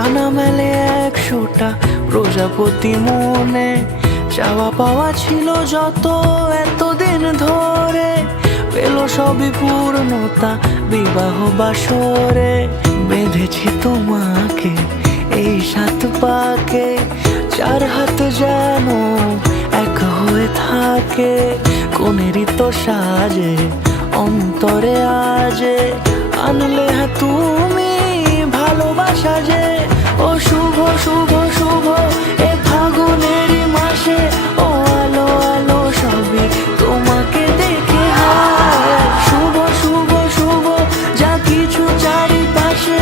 ডানা মেলে 100টা প্রজাপতি মনে, চাওয়া পাওয়া ছিল যত এতদিন ধরে, পেল সবই পূর্ণতা বিবাহ বাসরে। বেঁধেছি তোমাকে এই 7 পাকে, 4 হাত যেন এক হয়ে থাকে। কোনেরই তো সাজে অন্তরে আজে, আনলে তুমি ভালোবাসা যে। ও শুভ শুভ শুভ এ ফাগুনেরই মাসে, ও আলো আলো সবই তোমাকে দেখে হায়। শুভ শুভ শুভ যা কিছু চারিপাশে,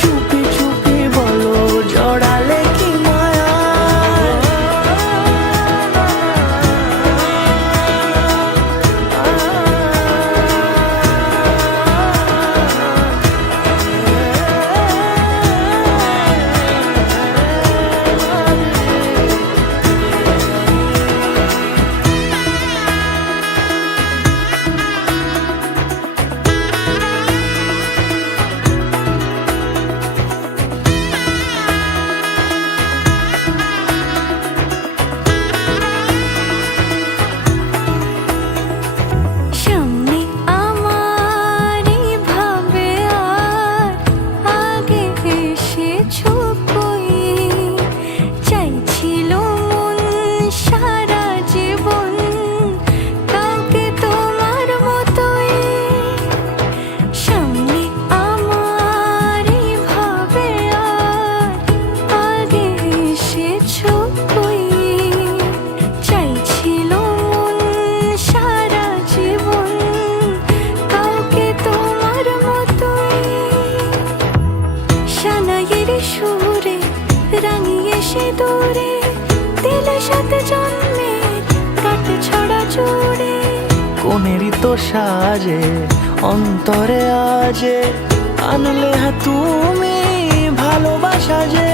চুপি চুপি বলো জড়ালে কি মায়া। সুরে রাঙিয়ে সে দূরে, দিলে 7 জন্মের কাটে ছড়া জুড়ে। কোনেরই তো সাজে অন্তরে আজে, আনলে তুমি ভালোবাসা যে।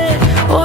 ও